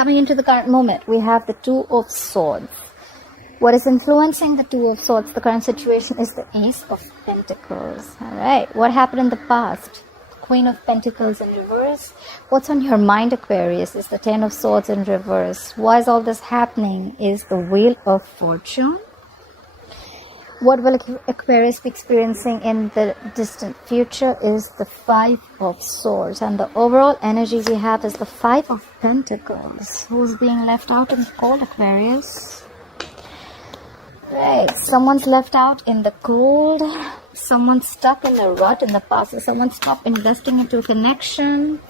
Coming into the current moment, we have the Two of Swords. What is influencing the Two of Swords, the current situation, is the Ace of Pentacles. Alright, what happened in the past? Queen of Pentacles in reverse. What's on your mind, Aquarius, is the Ten of Swords in reverse. Why is all this happening? Is the Wheel of Fortune. What will Aquarius be experiencing in the distant future is the Five of Swords. And the overall energy we have is the Five of Pentacles. Who's being left out in the cold, Aquarius? Right, someone's left out in the cold. Someone's stuck in a rut in the past. Someone stopped investing into a connection.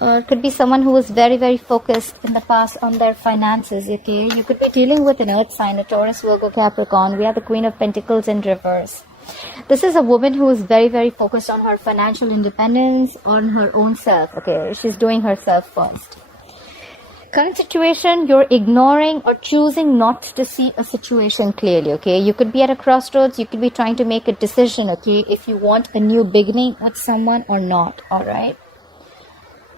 Or it could be someone who was very, very focused in the past on their finances, okay? You could be dealing with an earth sign, a Taurus, Virgo, Capricorn. We have the Queen of Pentacles in reverse. This is a woman who is very, very focused on her financial independence, on her own self, okay? She's doing herself first. Current situation, you're ignoring or choosing not to see a situation clearly, okay? You could be at a crossroads. You could be trying to make a decision, okay? If you want a new beginning with someone or not, all right?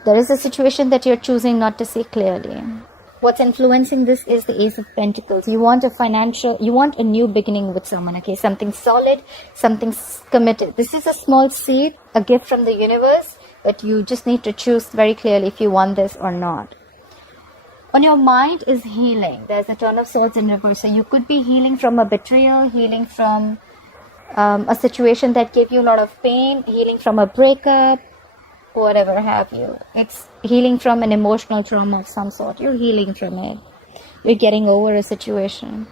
There is a situation that you're choosing not to see clearly. What's influencing this is the Ace of Pentacles. You want a new beginning with someone, okay? Something solid, something committed. This is a small seed, a gift from the universe, but you just need to choose very clearly if you want this or not. On your mind is healing. There's a Ten of Swords in reverse. So you could be healing from a betrayal, healing from a situation that gave you a lot of pain, healing from a breakup, whatever have you. It's healing from an emotional trauma of some sort. You're healing from it. You're getting over a situation.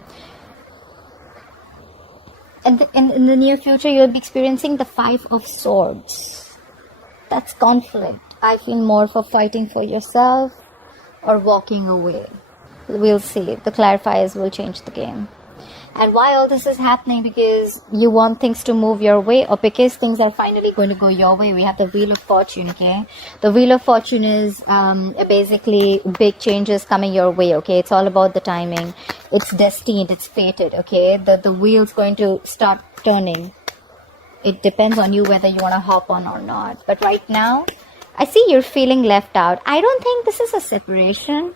And in the near future, you'll be experiencing the Five of Swords. That's conflict. I feel more for fighting for yourself or walking away. We'll see. The clarifiers will change the game. And why all this is happening? Because you want things to move your way, or because things are finally going to go your way. We have the Wheel of Fortune, okay? The Wheel of Fortune is basically big changes coming your way, okay? It's all about the timing. It's destined, it's fated, okay? The wheel's going to start turning. It depends on you whether you want to hop on or not. But right now, I see you're feeling left out. I don't think this is a separation.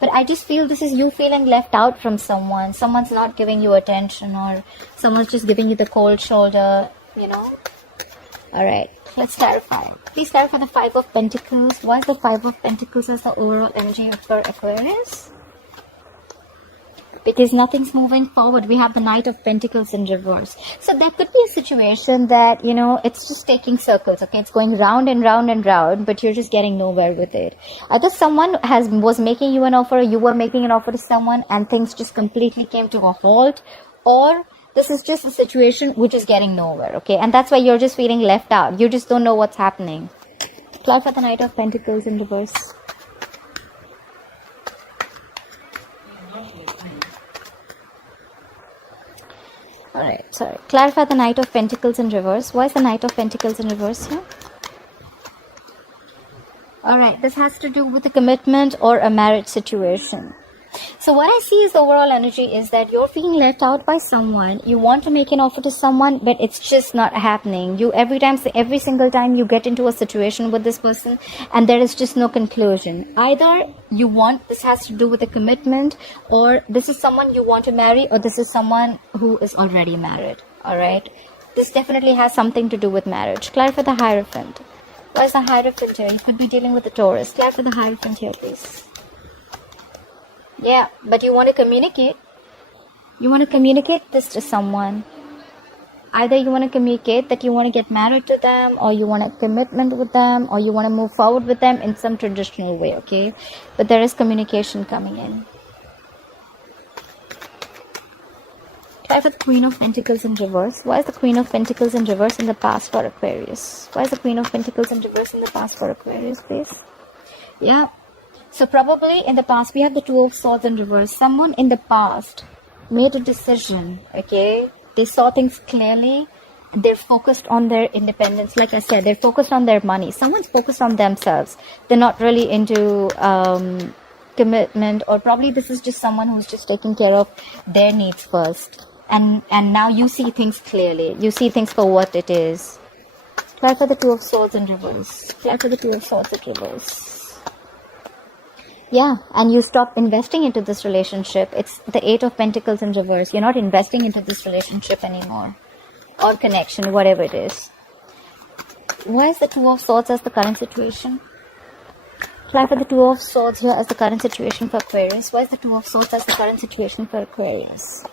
But I just feel this is you feeling left out from someone. Someone's not giving you attention, or someone's just giving you the cold shoulder, you know. Alright, let's clarify. Please clarify the Five of Pentacles. Why is the Five of Pentacles as the overall energy for Aquarius? Because nothing's moving forward. We have the Knight of Pentacles in reverse. So there could be a situation that, you know, it's just taking circles, okay? It's going round and round and round, but you're just getting nowhere with it. Either someone was making you an offer, or you were making an offer to someone, and things just completely came to a halt, or this is just a situation which is getting nowhere, okay? And that's why you're just feeling left out. You just don't know what's happening. Clarify the Knight of Pentacles in reverse. Alright, sorry. Clarify the Knight of Pentacles in reverse. Why is the Knight of Pentacles in reverse here? Alright, this has to do with a commitment or a marriage situation. So what I see is the overall energy is that you're being left out by someone. You want to make an offer to someone, but it's just not happening. Every single time you get into a situation with this person, and there is just no conclusion. Either this has to do with a commitment, or this is someone you want to marry, or this is someone who is already married. Alright? This definitely has something to do with marriage. Clarify the Hierophant. Why is the Hierophant here? You could be dealing with a Taurus. Clarify the Hierophant here, please. Yeah, but you want to communicate. You want to communicate this to someone. Either you want to communicate that you want to get married to them, or you want a commitment with them, or you want to move forward with them in some traditional way, okay? But there is communication coming in. Try for the Queen of Pentacles in reverse. Why is the Queen of Pentacles in reverse in the past for Aquarius? Why is the Queen of Pentacles in reverse in the past for Aquarius, please? Yeah. So probably in the past, we have the Two of Swords in reverse. Someone in the past made a decision, okay? They saw things clearly. They're focused on their independence. Like I said, they're focused on their money. Someone's focused on themselves. They're not really into commitment, or probably this is just someone who's just taking care of their needs first. And now you see things clearly. You see things for what it is. Clarify the Two of Swords in reverse. Clarify the Two of Swords in reverse. Yeah, and you stop investing into this relationship. It's the Eight of Pentacles in reverse. You're not investing into this relationship anymore, or connection, whatever it is. Why is the Two of Swords as the current situation? Apply for the Two of Swords here as the current situation for Aquarius. Why is the Two of Swords as the current situation for Aquarius?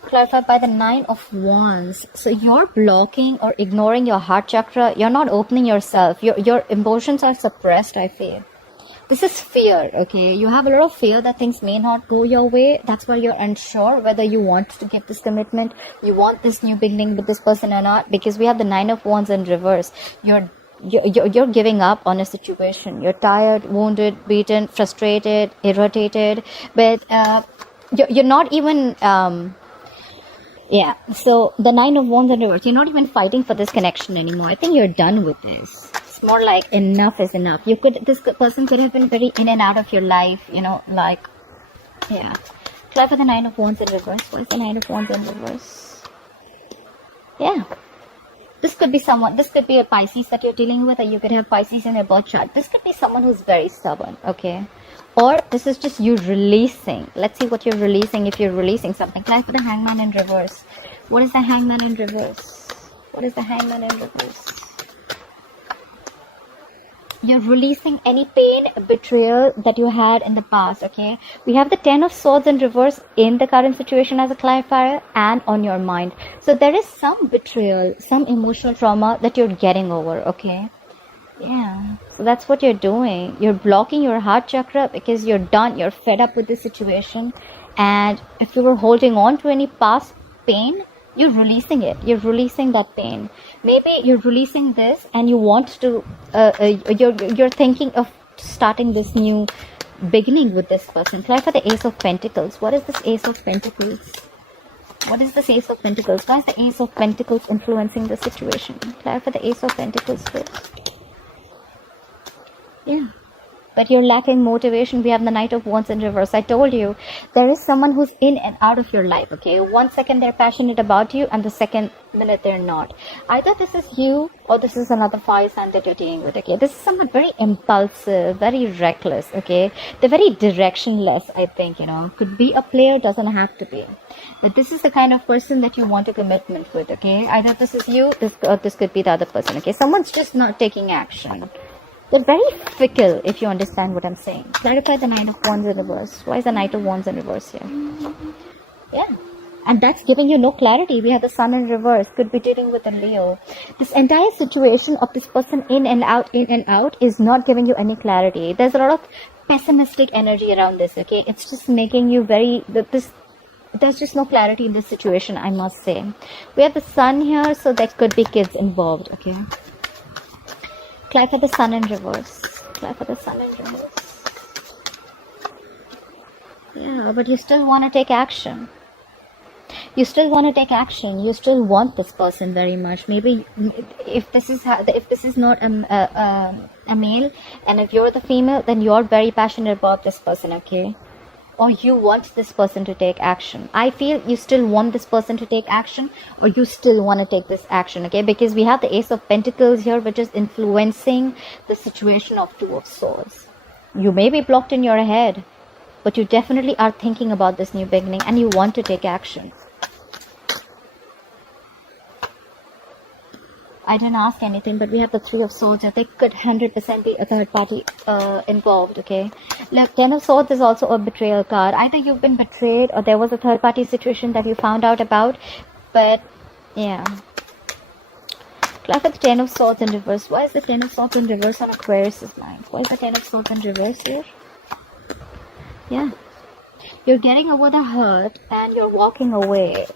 Clarified by the Nine of Wands. So you're blocking or ignoring your heart chakra. You're not opening yourself. Your emotions are suppressed, I feel. This is fear, okay? You have a lot of fear that things may not go your way. That's why you're unsure whether you want to give this commitment, you want this new beginning with this person or not, because we have the Nine of Wands in reverse. You're giving up on a situation. You're tired, wounded, beaten, frustrated, irritated, but you're not even yeah, so the Nine of Wands in reverse, you're not even fighting for this connection anymore. I think you're done with this. It's more like enough is enough. This person could have been very in and out of your life, you know, like, yeah. Try for the Nine of Wands in reverse. What is the Nine of Wands in reverse? Yeah. This could be someone, this could be a Pisces that you're dealing with, or you could have Pisces in your birth chart. This could be someone who's very stubborn, okay? Or this is just you releasing. Let's see what you're releasing, if you're releasing something. Try for the Hangman in reverse. What is the Hangman in reverse? What is the Hangman in reverse? You're releasing any pain, betrayal that you had in the past, okay? We have the Ten of Swords in reverse in the current situation as a clarifier and on your mind. So there is some betrayal, some emotional trauma that you're getting over, okay? Yeah, so that's what you're doing. You're blocking your heart chakra because you're done. You're fed up with this situation. And if you were holding on to any past pain, you're releasing it. You're releasing that pain. Maybe you're releasing this and you want to, you're thinking of starting this new beginning with this person. Try for the Ace of Pentacles. What is this Ace of Pentacles? What is this Ace of Pentacles? Why is the Ace of Pentacles influencing the situation? Try for the Ace of Pentacles first. Yeah, but you're lacking motivation. We have the Knight of Wands in reverse. I told you, there is someone who's in and out of your life, okay? 1 second they're passionate about you and the second minute they're not. Either this is you or this is another fire sign that you're dealing with, okay? This is someone very impulsive, very reckless, okay? They're very directionless, I think, you know. Could be a player, doesn't have to be. But this is the kind of person that you want a commitment with, okay? Either this is you, this could be the other person, okay? Someone's just not taking action. They're very fickle, if you understand what I'm saying. Clarify the Knight of Wands in reverse. Why is the Knight of Wands in reverse here? Yeah. And that's giving you no clarity. We have the Sun in reverse. Could be dealing with a Leo. This entire situation of this person in and out is not giving you any clarity. There's a lot of pessimistic energy around this, okay? It's just making you very... There's just no clarity in this situation, I must say. We have the Sun here, so there could be kids involved, okay? Apply for the Sun in reverse. Apply for the Sun in reverse. Yeah, but you still want to take action. You still want to take action. You still want this person very much. Maybe if this is not a male, and if you're the female, then you're very passionate about this person, okay? Or you want this person to take action. I feel you still want this person to take action, or you still want to take this action, okay? Because we have the Ace of Pentacles here, which is influencing the situation of Two of Swords. You may be blocked in your head, but you definitely are thinking about this new beginning and you want to take action. I didn't ask anything, but we have the Three of Swords. There could 100% be a third party involved, okay? Look, Ten of Swords is also a betrayal card. Either you've been betrayed or there was a third party situation that you found out about. But, yeah. Clap at the Ten of Swords in reverse. Why is the Ten of Swords in reverse on Aquarius' mind? Why is the Ten of Swords in reverse here? Yeah. You're getting over the hurt and you're walking away.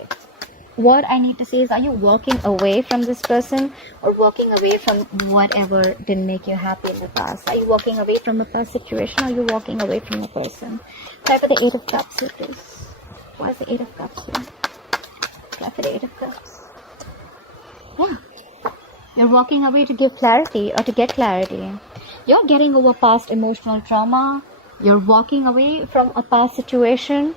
What I need to say is, are you walking away from this person or walking away from whatever didn't make you happy in the past? Are you walking away from a past situation or are you walking away from a person? Try for the Eight of Cups here, please. Why is the Eight of Cups here? Try for the Eight of Cups. Yeah. You're walking away to give clarity or to get clarity. You're getting over past emotional trauma. You're walking away from a past situation.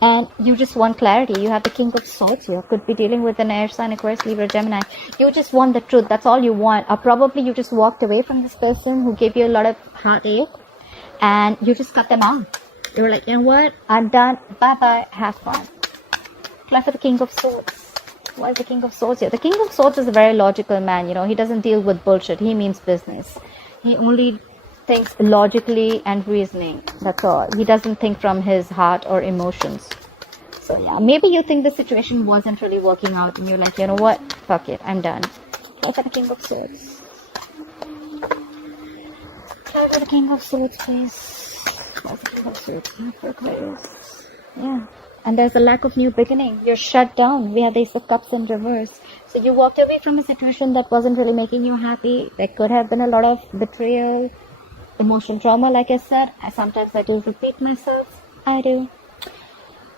And you just want clarity. You have the King of Swords here. Could be dealing with an air sign, Aquarius, Libra, Gemini. You just want the truth. That's all you want. Or probably you just walked away from this person who gave you a lot of heartache. and you just cut them off. You were like, you know what? I'm done. Bye-bye. Have fun. Apply for the King of Swords. Why is the King of Swords here? The King of Swords is a very logical man. You know, he doesn't deal with bullshit. He means business. He only thinks logically and reasoning. That's all. He doesn't think from his heart or emotions. So yeah, maybe you think the situation wasn't really working out and you're like, you know what? Fuck it. I'm done. Try for the King of Swords. Try for the King of Swords, please. Try for the King of Swords. For Aquarius. Yeah. And there's a lack of new beginning. You're shut down. We have the Ace of Cups in reverse. So you walked away from a situation that wasn't really making you happy. There could have been a lot of betrayal, emotional trauma, like I said. Sometimes I do repeat myself. I do.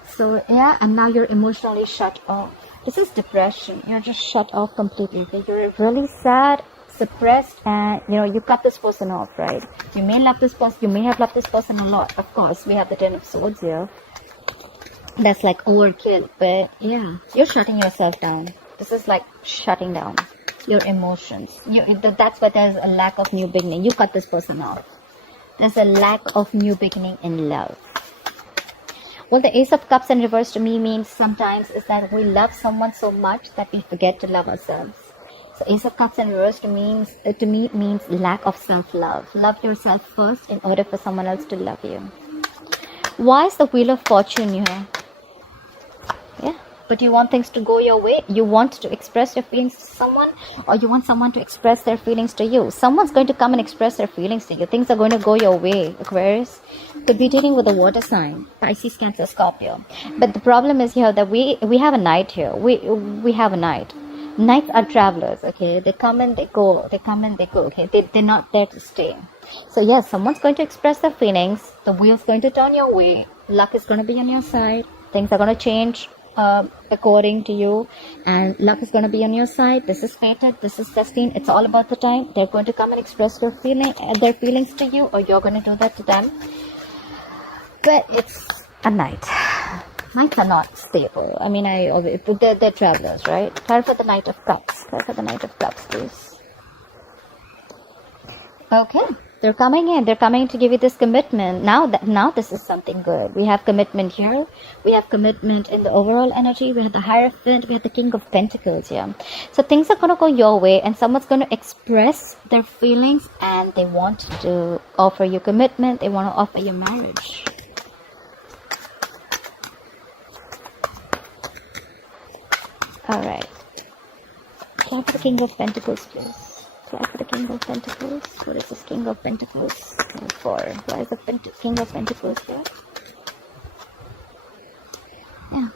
So yeah, and now you're emotionally shut off. This is depression. You're just shut off completely. Okay? You're really sad, suppressed, and you know, you cut this person off, right? You may love this person. You may have loved this person a lot. Of course, we have the Ten of Swords here. That's like overkill, but yeah, you're shutting yourself down. This is like shutting down your emotions. That's why there's a lack of new beginning. You cut this person off. There's a lack of new beginning in love. Well, the Ace of Cups in reverse to me means sometimes is that we love someone so much that we forget to love ourselves. So Ace of Cups in reverse to me means lack of self-love. Love yourself first in order for someone else to love you. Why is the Wheel of Fortune here? Yeah, but you want things to go your way. You want to express your feelings to someone, or you want someone to express their feelings to you. Someone's going to come and express their feelings to you. Things are going to go your way, Aquarius. Could be dealing with a water sign, Pisces, Cancer, Scorpio. But the problem is here that we have a night here. We have a night. Nights are travelers, okay? They come and they go. They come and they go, okay? They're not there to stay. So yes, someone's going to express their feelings. The wheel's going to turn your way. Luck is going to be on your side. Things are going to change according to you, and luck is going to be on your side. This is fated. This is destined. It's all about the time. They're going to come and express their feelings to you, or you're going to do that to them. But it's a night. Nights are not stable. I mean, they're travelers, right? Try for the Knight of Cups. Try for the Knight of Cups, please. Okay. They're coming in. They're coming to give you this commitment. Now this is something good. We have commitment here. We have commitment in the overall energy. We have the Hierophant. We have the King of Pentacles here. So things are going to go your way, and someone's going to express their feelings, and they want to offer you commitment. They want to offer you marriage. All right. Try for the King of Pentacles, please. Try for the King of Pentacles. What is this King of Pentacles for? Why is the King of Pentacles here? Yeah.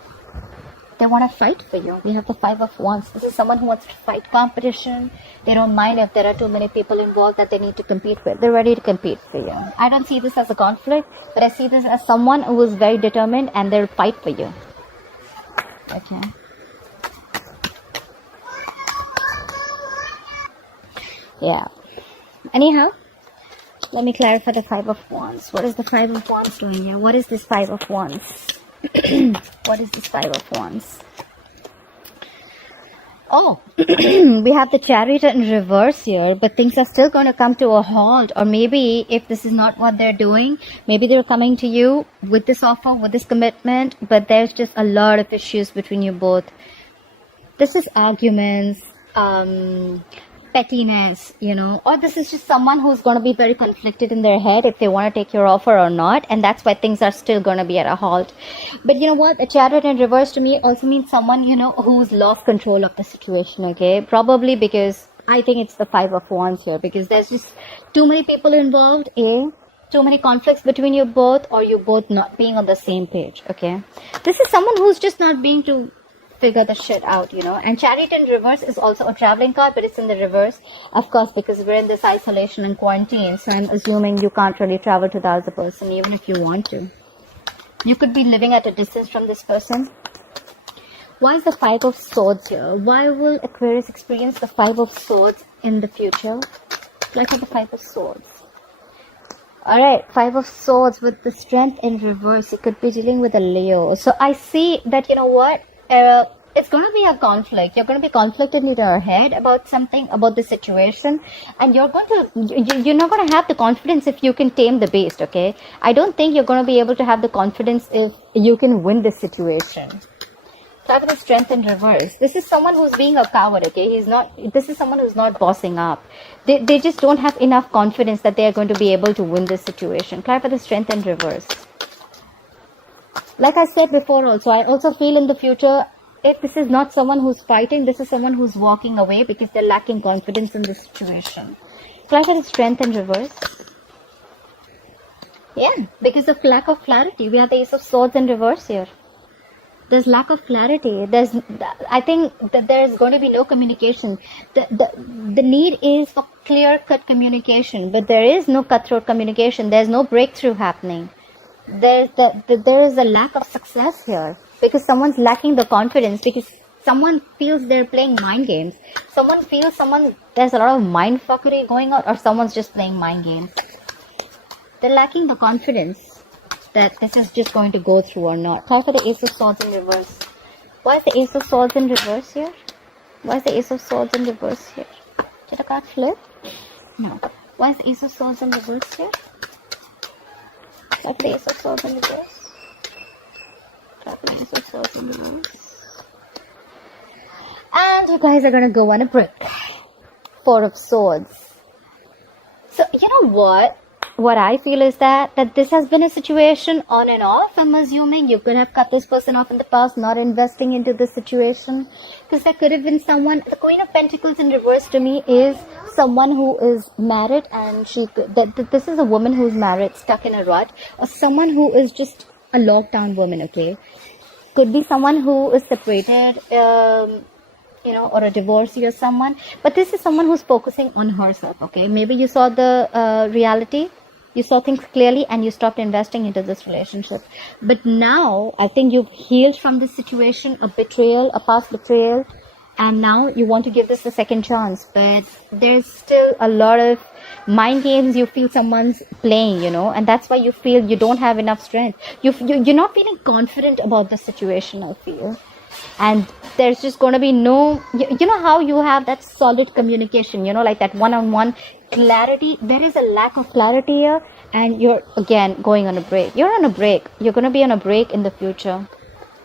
They want to fight for you. We have the Five of Wands. This is someone who wants to fight competition. They don't mind if there are too many people involved that they need to compete with. They're ready to compete for you. I don't see this as a conflict, but I see this as someone who is very determined and they'll fight for you. Okay. Yeah. Anyhow, let me clarify the Five of Wands. What is the Five of Wands doing here? What is this Five of Wands? What is this Five of Wands? Oh, we have the Chariot in reverse here, but things are still going to come to a halt. Or maybe if this is not what they're doing, maybe they're coming to you with this offer, with this commitment, but there's just a lot of issues between you both. This is arguments, pettiness, you know, or this is just someone who's going to be very conflicted in their head if they want to take your offer or not, and that's why things are still going to be at a halt. But you know what, a Chariot in reverse to me also means someone, you know, who's lost control of the situation, okay? Probably because I think it's the Five of Wands here, because there's just too many people involved, too many conflicts between you both, or you both not being on the same page, okay? This is someone who's just not being to figure the shit out, you know. And Chariot in reverse is also a traveling card, but it's in the reverse, of course, because we're in this isolation and quarantine. So I'm assuming you can't really travel to the other person, even if you want to. You could be living at a distance from this person. Why is the Five of Swords here? Why will Aquarius experience the Five of Swords in the future? Like the Five of Swords. Alright, Five of Swords with the Strength in reverse. You could be dealing with a Leo. So I see that, you know what? it's going to be a conflict. You're going to be conflicted in your head about something, about the situation, and you're not going to have the confidence if you can tame the beast, okay? I don't think you're going to be able to have the confidence if you can win this situation. Having the strength in reverse. This is someone who's being a coward, okay? This is someone who's not bossing up. They just don't have enough confidence that they are going to be able to win this situation. Clarify the strength in reverse. Like I said before also, I also feel in the future, if this is not someone who's fighting, this is someone who's walking away because they're lacking confidence in this situation. Clarify the strength in reverse. Yeah, because of lack of clarity. We have the Ace of Swords in reverse here. There's lack of clarity. I think that there is going to be no communication. The need is for clear-cut communication, but there is no cutthroat communication. There's no breakthrough happening. There is a lack of success here because someone's lacking the confidence, because someone feels they're playing mind games. Someone feels there's a lot of mind fuckery going on, or someone's just playing mind games. They're lacking the confidence that this is just going to go through or not. Try for the Ace of Swords in reverse. Why is the Ace of Swords in reverse here? Why is the Ace of Swords in reverse here? Did the card flip? No. Why is the Ace of Swords in reverse here? Try for the Ace of Swords in reverse. Try for the Ace of Swords in reverse. And you guys are going to go on a break. Four of Swords. So, you know what? What I feel is that this has been a situation on and off. I'm assuming you could have cut this person off in the past, not investing into this situation. Because there could have been someone. The Queen of Pentacles in reverse to me is someone who is married, and this is a woman who's married, stuck in a rut. Or someone who is just a lockdown woman, okay? Could be someone who is separated, or a divorcee or someone. But this is someone who's focusing on herself, okay? Maybe you saw the reality. You saw things clearly and you stopped investing into this relationship. But now, I think you've healed from this situation, a betrayal, a past betrayal. And now you want to give this a second chance. But there's still a lot of mind games you feel someone's playing, and that's why you feel you don't have enough strength. You're not feeling confident about the situation, I feel. And there's just going to be no, you know how you have that solid communication, like that one-on-one clarity. There is a lack of clarity here, and you're again going on a break. You're on a break. You're going to be on a break in the future.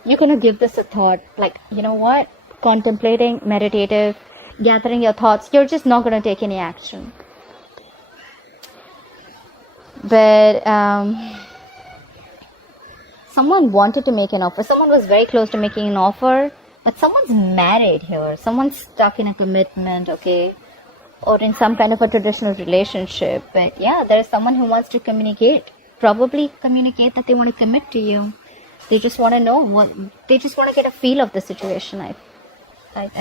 You're going to give this a thought, like, you know what? Contemplating, meditative, gathering your thoughts. You're just not going to take any action. But, someone wanted to make an offer. Someone was very close to making an offer. But someone's married here. Someone's stuck in a commitment, okay? Or in some kind of a traditional relationship. But yeah, there's someone who wants to communicate. Probably communicate that they want to commit to you. They just want to know they just want to get a feel of the situation, I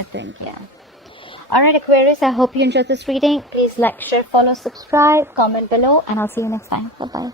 think, yeah. Alright, Aquarius, I hope you enjoyed this reading. Please like, share, follow, subscribe, comment below, and I'll see you next time. Bye-bye.